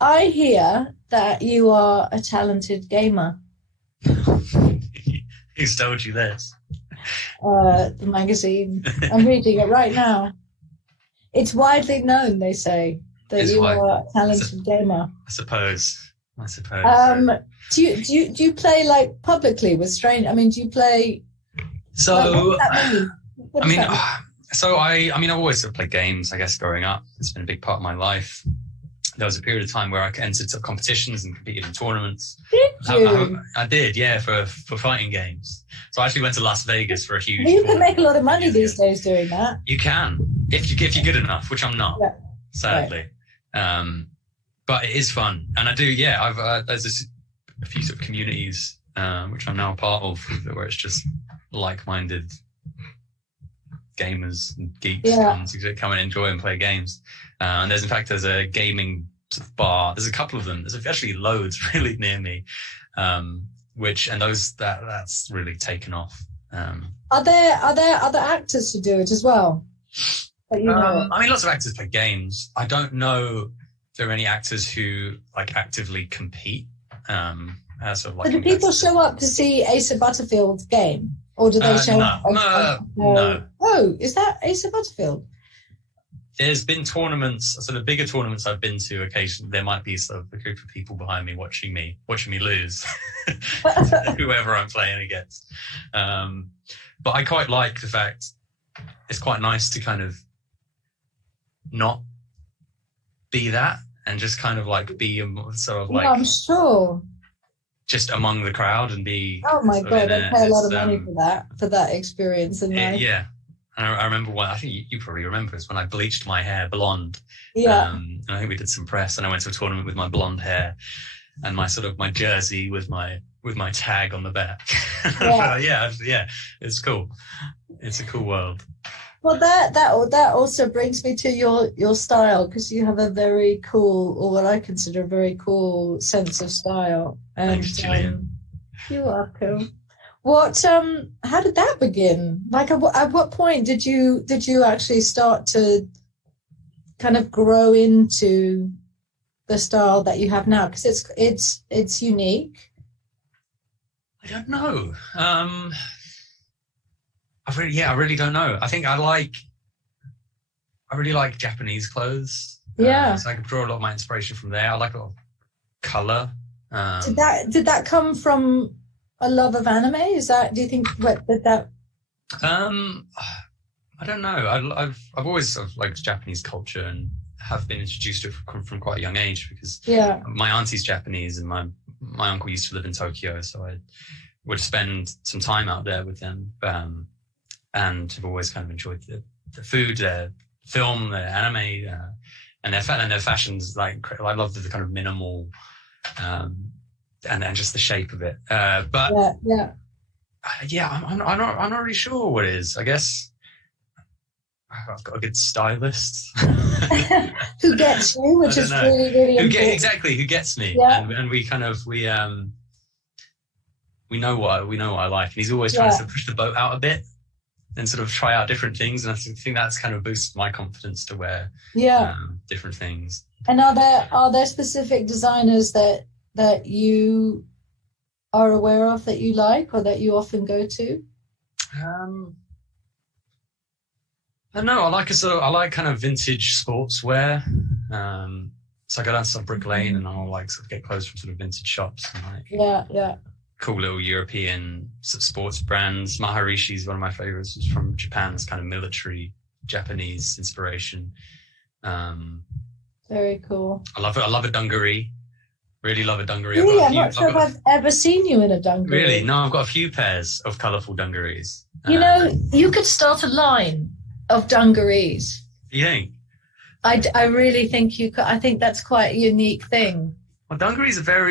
I hear that you are a talented gamer. Who's told you this? The magazine. I'm reading it right now. It's widely known, they say, that Is you why are a talented gamer. I suppose. Do you play like publicly with strange? I mean, do you play? So Like, what does that mean? What I does mean, that mean? I've always sort of played games, I guess, growing up. It's been a big part of my life. There was a period of time where I entered some competitions and competed in tournaments. Did you? I did, yeah, for fighting games. So I actually went to Las Vegas for a huge You can tournament make a lot of money years these ago. days doing that. You can, if you're good enough, which I'm not, Yeah. sadly. But it is fun, and I do. Yeah, there's a few sort of communities which I'm now a part of, where it's just like-minded gamers and geeks come and enjoy and play games. And there's a gaming sort of bar. There's a couple of them. There's actually loads really near me, that's really taken off. Are there other actors who do it as well? That you know? I mean, lots of actors play games. I don't know if there are any actors who like actively compete. As sort of like. So do people show up to see Asa Butterfield's game, or do they show up? No. Oh, is that Asa Butterfield? There's been tournaments, sort of bigger tournaments I've been to occasionally. There might be sort of a group of people behind me watching me lose, whoever I'm playing against. But I quite like the fact it's quite nice to kind of not be that and just kind of like be sort of like. Yeah, I'm sure. Just among the crowd and be. Oh my God, I pay a lot of money for that experience in life. Yeah. I remember I think you probably remember this, when I bleached my hair blonde. Yeah. And I think we did some press, and I went to a tournament with my blonde hair and my jersey with my tag on the back. Yeah, it's cool. It's a cool world. Well, that also brings me to your style, because you have a very cool, or what I consider a very cool sense of style. And thanks, Gillian. You're welcome. How did that begin? Like, at what point did you actually start to kind of grow into the style that you have now? Because it's unique. I don't know. I really don't know. I think I really like Japanese clothes. Yeah. So I can draw a lot of my inspiration from there. I like a lot of color. Did that come from a love of anime? Do you think that? I don't know. I've always sort of liked Japanese culture and have been introduced to it from quite a young age, because my auntie's Japanese and my uncle used to live in Tokyo, so I would spend some time out there with them. And have always kind of enjoyed the food, their film, their anime, and their fashions. Like, I love the kind of minimal, and just the shape of it. I'm not really sure what it is. I guess I've got a good stylist who gets you, which is really, really important. Who gets me, and we know what I like, and he's always trying to push the boat out a bit and sort of try out different things, and I think that's kind of boosted my confidence to wear different things. And are there specific designers that you are aware of, that you like, or that you often go to? I don't know. I like kind of vintage sportswear. So I go down to Brick Lane and I'll like sort of get clothes from sort of vintage shops and cool little European sports brands. Maharishi is one of my favorites. It's from Japan. It's kind of military Japanese inspiration. Very cool. I love a dungaree. Really love a dungaree. Really, I'm not sure if I've ever seen you in a dungaree. Really? No, I've got a few pairs of colourful dungarees. You know, you could start a line of dungarees. You think? I really think you could. I think that's quite a unique thing. Well, dungarees are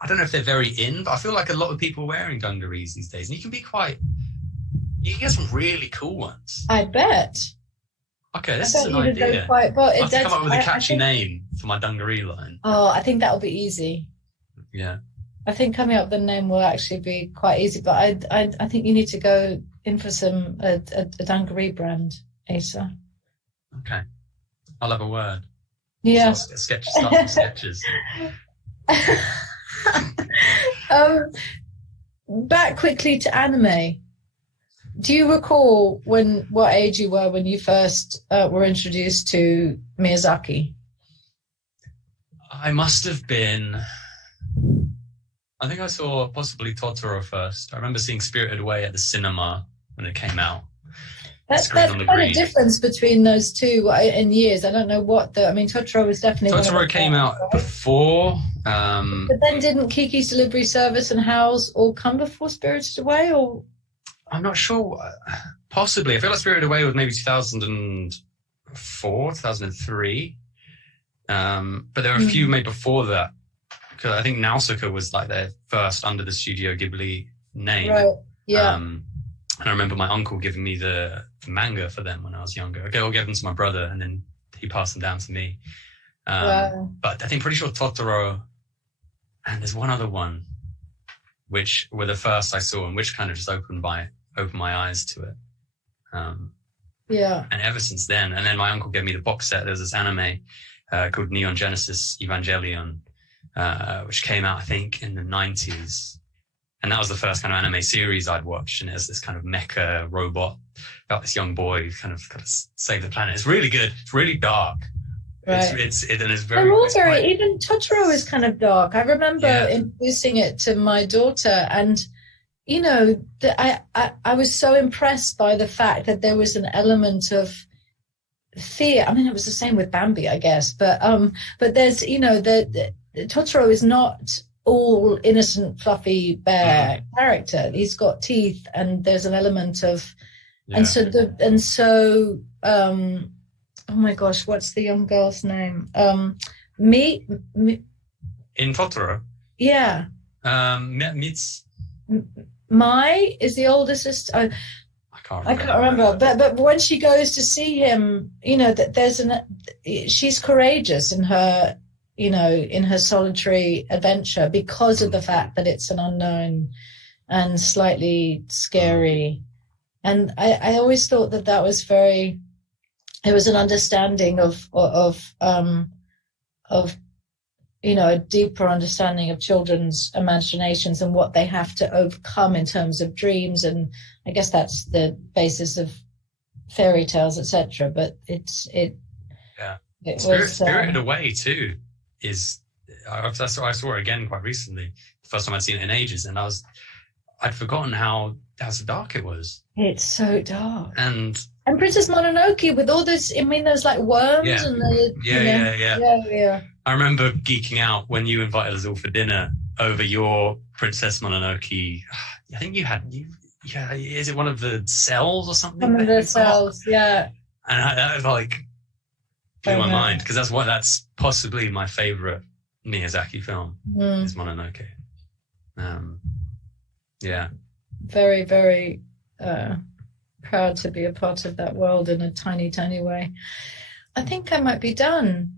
I don't know if they're very in, but I feel like a lot of people are wearing dungarees these days. And you can get some really cool ones. I bet. Okay, this is an idea. I have to come up with a catchy name for my dungaree line. Oh, I think that will be easy. Yeah. I think coming up with a name will actually be quite easy, but I think you need to go in for a dungaree brand, Asa. Okay. I'll have a word. Yeah. Sketches. Back quickly to anime. Do you recall what age you were when you first were introduced to Miyazaki? I must have been. I think I saw possibly Totoro first. I remember seeing Spirited Away at the cinema when it came out. That's quite a difference between those two in years. I don't know Totoro was definitely. Totoro came out before. But then didn't Kiki's Delivery Service and Howl's all come before Spirited Away, or? I'm not sure. Possibly. I feel like Spirited Away was maybe 2004, 2003. But there were a few made before that. Because I think Nausicaa was like their first under the Studio Ghibli name. Right, yeah. And I remember my uncle giving me the manga for them when I was younger. I gave them to my brother, and then he passed them down to me. Wow. But I think pretty sure Totoro, and there's one other one, which were the first I saw, and which kind of just opened my eyes to it. Yeah. And ever since then, and then my uncle gave me the box set. There was this anime called Neon Genesis Evangelion, which came out, I think, in the 90s. And that was the first kind of anime series I'd watched. And there's this kind of mecha robot about this young boy who kind of got to save the planet. It's really good. It's really dark. Right. It's very... They're all very... Even Totoro is kind of dark. I remember introducing it to my daughter, and, you know, I was so impressed by the fact that there was an element of fear. I mean, it was the same with Bambi, I guess. But there's, you know, the Totoro is not all innocent, fluffy bear character. He's got teeth, and there's an element of, oh my gosh, what's the young girl's name? Me in Totoro. Yeah. Mits. Mai is the older sister. I can't remember. But when she goes to see him, you know, that she's courageous in her, you know, in her solitary adventure because of the fact that it's an unknown and slightly scary. And I always thought that was it was an understanding of you know, a deeper understanding of children's imaginations and what they have to overcome in terms of dreams. And I guess that's the basis of fairy tales, etc. But Spirited Away too I saw it again quite recently. The first time I'd seen it in ages, and I'd forgotten how dark it was. It's so dark. And Princess Mononoke with all this, I mean, there's like worms and the... Yeah. I remember geeking out when you invited us all for dinner over your Princess Mononoke. I think you had, is it one of the cells or something? One of the cells, yeah. And that was like, blew my mind, because that's possibly my favorite Miyazaki film, is Mononoke. Yeah. Very, very proud to be a part of that world in a tiny, tiny way. I think I might be done.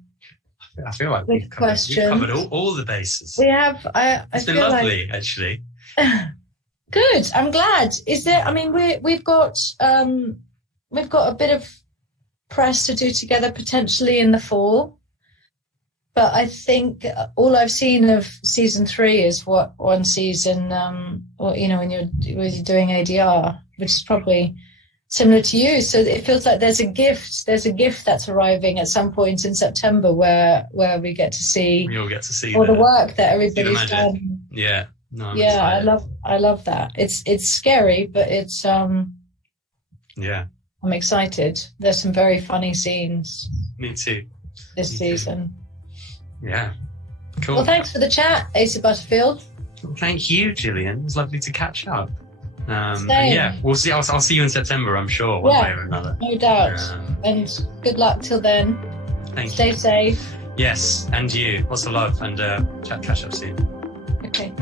I feel like we've covered all the bases. We have. It's been lovely, actually. Good. I'm glad. Is there? I mean, we've got a bit of press to do together potentially in the fall, but I think all I've seen of season 3 is what one sees in, or you know, when you're doing ADR, which is probably similar to you. So it feels like there's a gift that's arriving at some point in September where we get to see. You'll get to see all the work that everybody's done. Yeah. No, I'm excited. excited. I love that. It's scary, but it's yeah. I'm excited. There's some very funny scenes. Me too. This season. Yeah. Cool. Well, thanks for the chat, Asa Butterfield. Well, thank you, Gillian. It was lovely to catch up. Same. Yeah, we'll see. I'll see you in September, I'm sure, one way or another. No doubt. And good luck till then. Thank you. Stay safe. Yes, and you. Lots of love, and catch up soon. Okay.